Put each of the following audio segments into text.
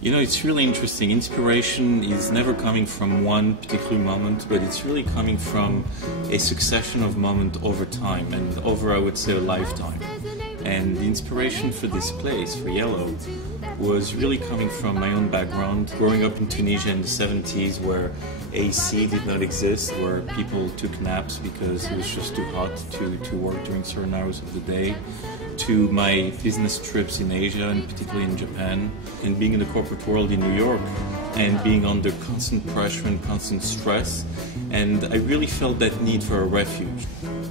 You know, it's really interesting. Inspiration is never coming from one particular moment, but it's really coming from a succession of moments over time and over, I would say, a lifetime. And the inspiration for this place, for Yelo, was really coming from my own background. Growing up in Tunisia in the 70s, where AC did not exist, where people took naps because it was just too hot to work during certain hours of the day, to my business trips in Asia, and particularly in Japan, and being in the corporate world in New York, and being under constant pressure and constant stress. And I really felt that need for a refuge.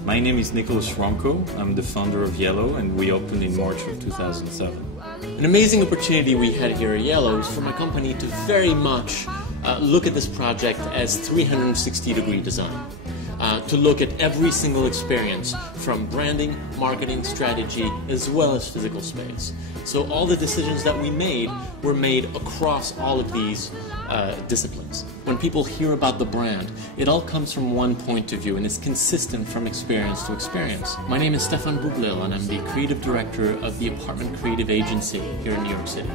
My name is Nicholas Ronco. I'm the founder of Yelo, and we opened in March of 2007. An amazing opportunity we had here at Yelo is for my company to very much look at this project as 360-degree design. To look at every single experience from branding, marketing, strategy, as well as physical space. So all the decisions that we made were made across all of these disciplines. When people hear about the brand, it all comes from one point of view and is consistent from experience to experience. My name is Stefan Bublil and I'm the creative director of the Apartment Creative Agency here in New York City.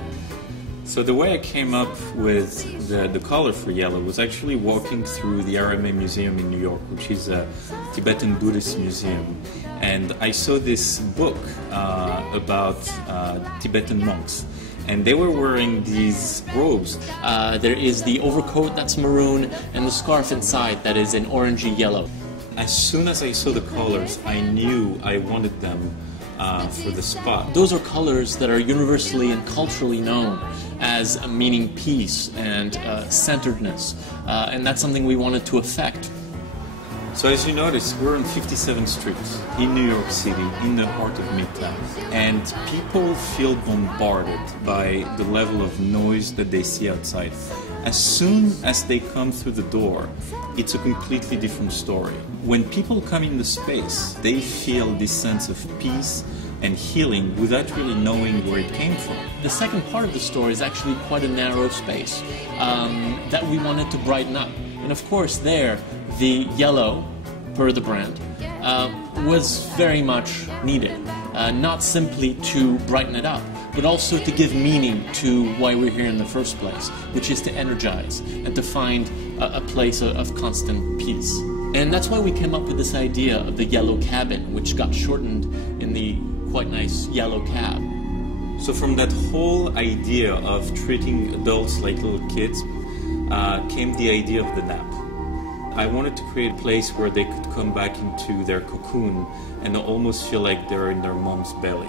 So the way I came up with the color for Yelo was actually walking through the RMA Museum in New York, which is a Tibetan Buddhist museum. And I saw this book about Tibetan monks. And they were wearing these robes. There is the overcoat that's maroon and the scarf inside that is an orangey yellow. As soon as I saw the colors, I knew I wanted them for the spot. Those are colors that are universally and culturally known as meaning peace and centeredness, and that's something we wanted to affect. So as you notice, we're on 57th Street in New York City, in the heart of Midtown, and people feel bombarded by the level of noise that they see outside. As soon as they come through the door, it's a completely different story. When people come in the space, they feel this sense of peace and healing without really knowing where it came from. The second part of the story is actually quite a narrow space that we wanted to brighten up. And of course there, the yellow, per the brand, was very much needed. Not simply to brighten it up, but also to give meaning to why we're here in the first place, which is to energize and to find a place of constant peace. And that's why we came up with this idea of the yellow cabin, which got shortened in the quite nice yellow cab. So from that whole idea of treating adults like little kids came the idea of the nap. I wanted to create a place where they could come back into their cocoon and almost feel like they're in their mom's belly.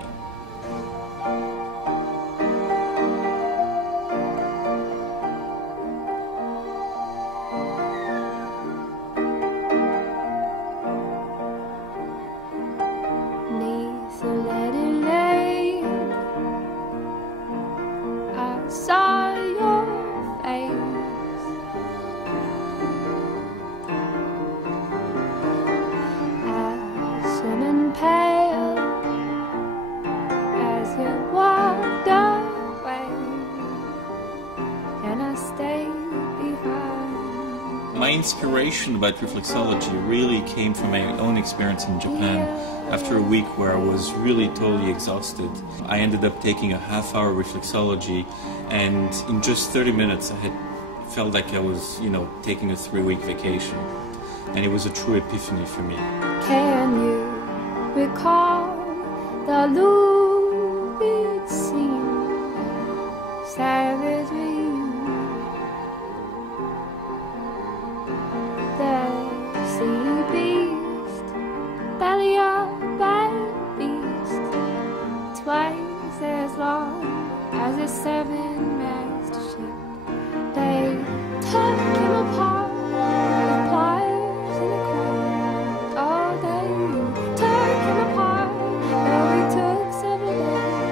My inspiration about reflexology really came from my own experience in Japan. After a week where I was really totally exhausted, I ended up taking a half-hour reflexology, and in just 30 minutes I had felt like I was, taking a 3-week vacation. And it was a true epiphany for me. Can you recall the lurid scene, savagery? The sea beast, belly up by beast, twice as long as a 7-mast ship. They took him apart with pliers in the cold. Oh, they took him apart, and we took several days.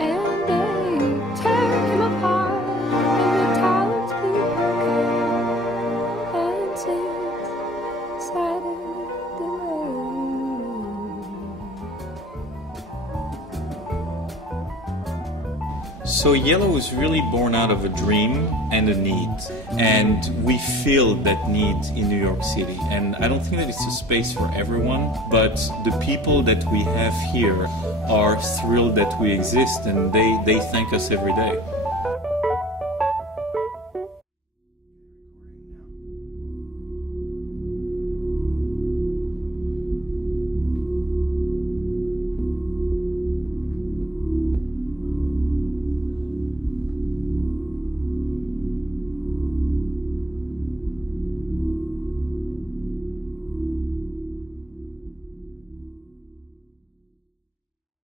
And they took him apart, and the townspeople came and decided the way. So Yelo was really born out of a dream and a need, and we feel that need in New York City. And I don't think that it's a space for everyone, but the people that we have here are thrilled that we exist, and they thank us every day.